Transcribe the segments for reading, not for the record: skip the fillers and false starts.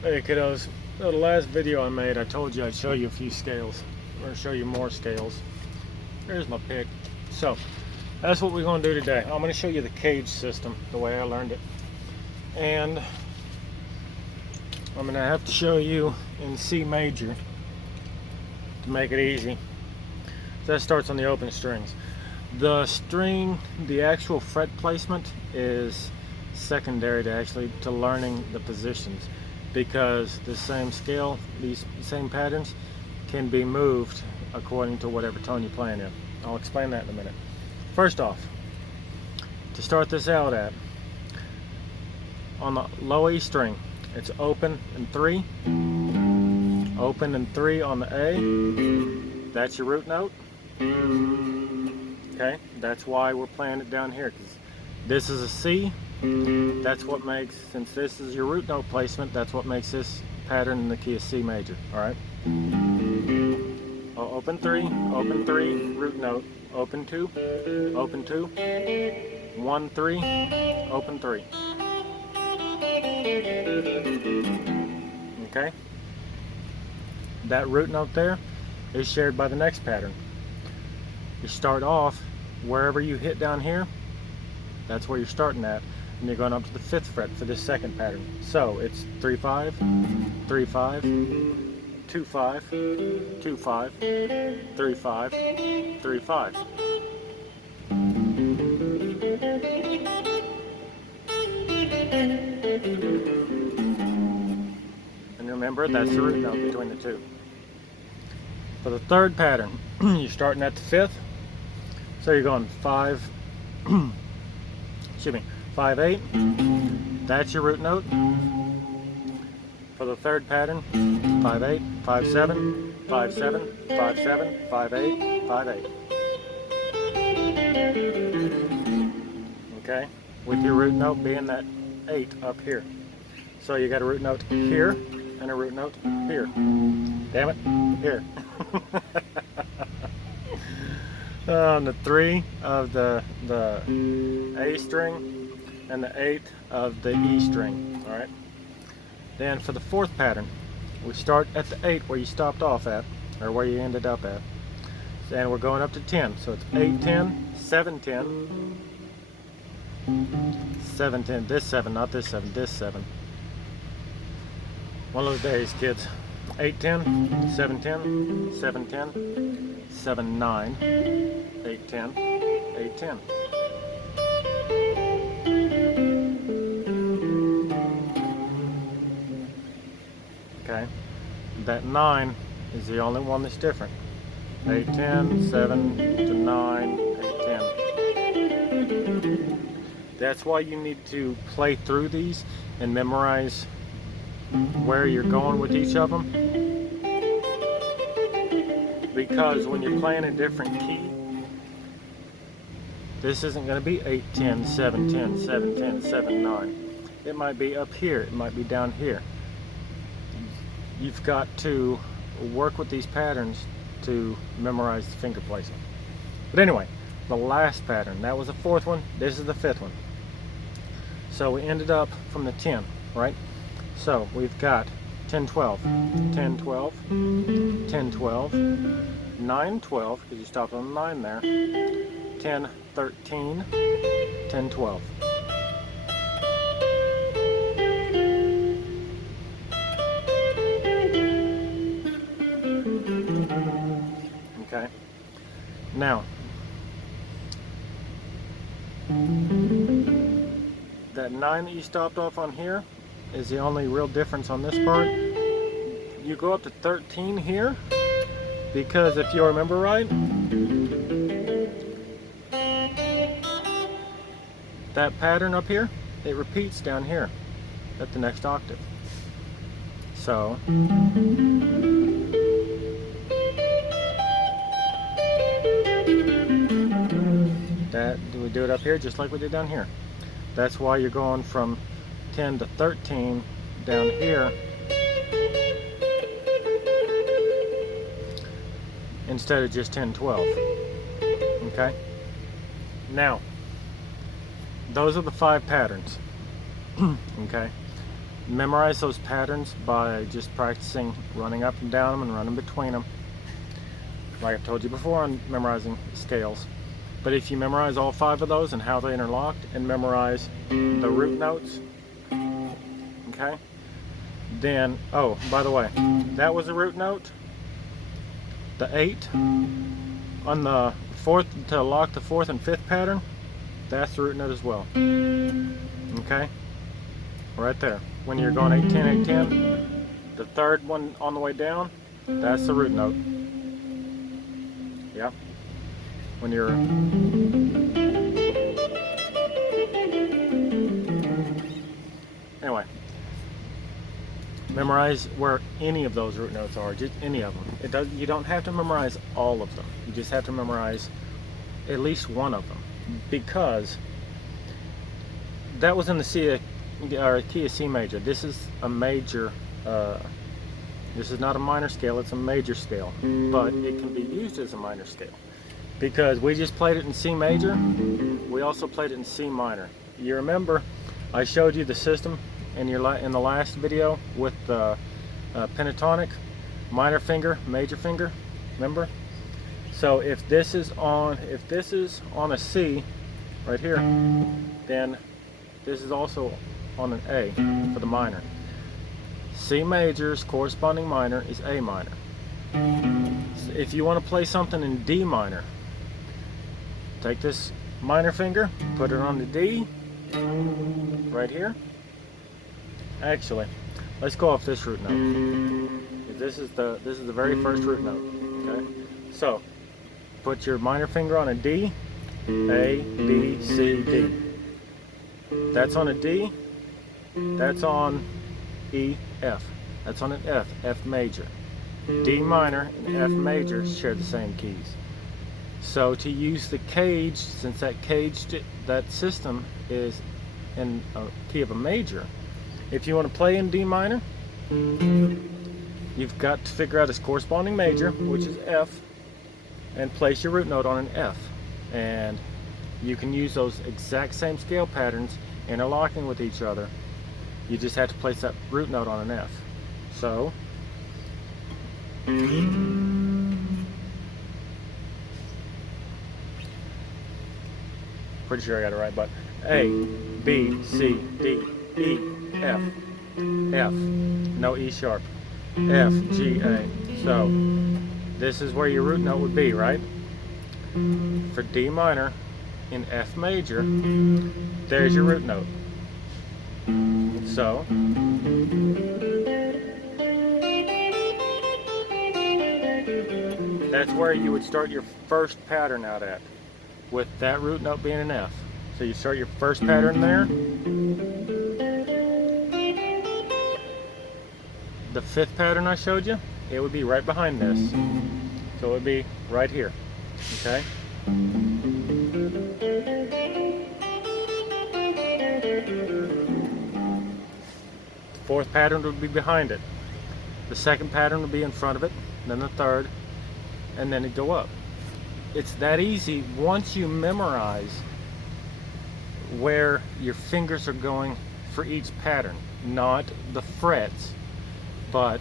Hey kiddos, so the last video I made I told you I'd show you a few scales, or show you more scales. Here's my pick. So that's what we're going to do today. I'm going to show you the CAGED system, the way I learned it. And I'm going to have to show you in C major to make it easy. So that starts on the open strings. The string, the actual fret placement is secondary to learning the positions, because the same scale, these same patterns can be moved according to whatever tone you're playing in. I'll explain that in a minute. First off, to start this out at, on the low E string, it's open and 3, open and 3 on the A. That's your root note. Okay, that's why we're playing it down here, because this is a C. That's what makes, since this is your root note placement, that's what makes this pattern in the key of C major. Alright? Open 3, root note, open 2, 1, 3, open 3. Okay? That root note there is shared by the next pattern. You start off wherever you hit down here, that's where you're starting at, and you're going up to the 5th fret for this second pattern. So it's 3 5, 3 5, 2 5, 2 5, 3 5, 3 5. And remember, that's the root note between the two. For the third pattern, you're starting at the 5th. So you're going 5, excuse me, 5 8. That's your root note. For the third pattern, 5 8, 5 7, 5 7, 5 7, 5 8, 5 8. Okay, with your root note being that 8 up here. So you got a root note here and a root note here. Damn it, here. On the 3 of the A string and the 8 of the E string. Alright. Then for the fourth pattern, we start at the 8 where you stopped off at, or where you ended up at. And we're going up to 10. So it's 8 10, 7 10, 7 10, this 7, not this 7, this 7. One of those days, kids. 8 10, 7 10, 7 10, 7 9, 8 10, 8 10. Okay, that 9 is the only one that's different. 8 10, 7 to 9, 8 10. That's why you need to play through these and memorize where you're going with each of them, because when you're playing a different key, this isn't going to be 8 10, 7 10, 7 10, 7 9. It might be up here, it might be down here. You've got to work with these patterns to memorize the finger placement. But anyway, the last pattern, that was the 4th one, this is the 5th one. So we ended up from the 10, right? So we've got 10 12, 10 12, 10 12, 9 12, because you stopped on the 9 there, 10 13, 10 12. Okay, now that 9 that you stopped off on here is the only real difference on this part. You go up to 13 here, because if you remember right, that pattern up here, it repeats down here at the next octave. So that we do it up here just like we did down here. That's why you're going from 10 to 13 down here instead of just 10 12. Okay, now those are the 5 patterns. Okay, memorize those patterns by just practicing running up and down them and running between them. Like I've told you before on memorizing scales. But if you memorize all 5 of those and how they interlocked, and memorize the root notes, okay, then, oh, by the way, that was a root note. The 8 on the 4th, to lock the 4th and 5th pattern, that's the root note as well. Okay, right there. When you're going 8, 10, 8, 10, the 3rd one on the way down, that's the root note. Yeah. When you're anyway, memorize where any of those root notes are, just any of them. You don't have to memorize all of them. You just have to memorize at least one of them, because that was in the key of C major. This is a major. This is not a minor scale, it's a major scale, but it can be used as a minor scale because we just played it in C major. We also played it in C minor. You remember I showed you the system in the last video with the pentatonic, minor finger, major finger, remember? So if this is on a C right here, then this is also on an A for the minor. C major's corresponding minor is A minor. So if you want to play something in D minor, take this minor finger, put it on the D, right here. Actually, let's go off this root note. This is the very first root note. Okay, so put your minor finger on a D, A, B, C, D. That's on a D. That's on E, F. That's on an F, F major. D minor and F major share the same keys. So to use the CAGED, since that system is in a key of a major, if you want to play in D minor, you've got to figure out its corresponding major, which is F, and place your root note on an F. And you can use those exact same scale patterns interlocking with each other. You just have to place that root note on an F. So, pretty sure I got it right, but A, B, C, D, E, F, F, no E sharp, F, G, A. So, this is where your root note would be, right? For D minor in F major, there's your root note. So, that's where you would start your first pattern out at, with that root note being an F. So you start your first pattern there. The 5th pattern I showed you, it would be right behind this. So it would be right here, okay? The 4th pattern would be behind it. The 2nd pattern would be in front of it, then the 3rd, and then it'd go up. It's that easy once you memorize where your fingers are going for each pattern, not the frets, but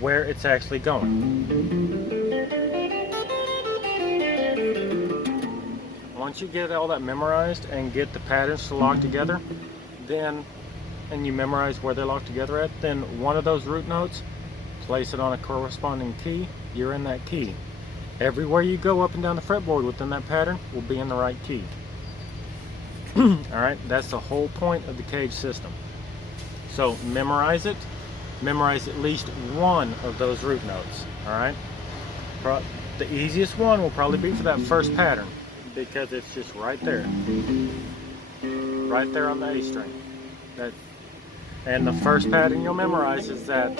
where it's actually going. Once you get all that memorized and get the patterns to lock together, and you memorize where they're locked together at, then one of those root notes, place it on a corresponding key, you're in that key. Everywhere you go up and down the fretboard within that pattern will be in the right key. Alright, that's the whole point of the CAGED system. So memorize it. Memorize at least one of those root notes. Alright? The easiest one will probably be for that first pattern, because it's just right there. Right there on the A string. And the first pattern you'll memorize is that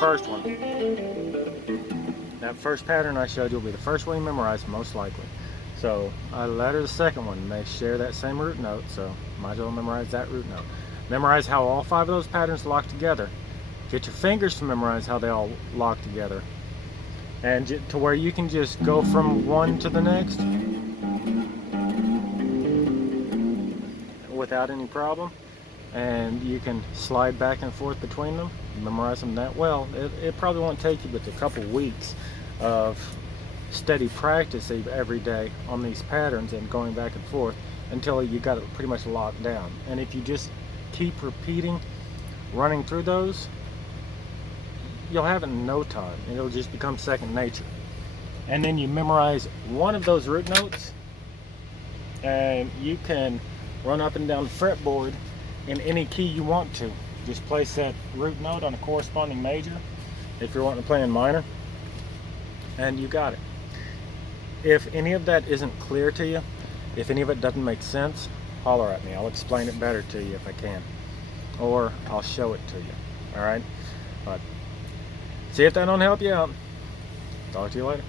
first one. That first pattern I showed you will be the first one you memorize, most likely. So a letter, the second one, may share that same root note, so might as well memorize that root note. Memorize how all 5 of those patterns lock together. Get your fingers to memorize how they all lock together. And to where you can just go from one to the next without any problem. and you can slide back and forth between them, memorize them that well. It probably won't take you but a couple weeks of steady practice every day on these patterns and going back and forth until you got it pretty much locked down. And if you just keep repeating, running through those, you'll have it in no time. It'll just become second nature. And then you memorize one of those root notes, and you can run up and down the fretboard in any key you want to. Just place that root note on a corresponding major if you're wanting to play in minor, and you got it. If any of that isn't clear to you, if any of it doesn't make sense, holler at me. I'll explain it better to you if I can, or I'll show it to you. All right? But see if that don't help you out. Talk to you later.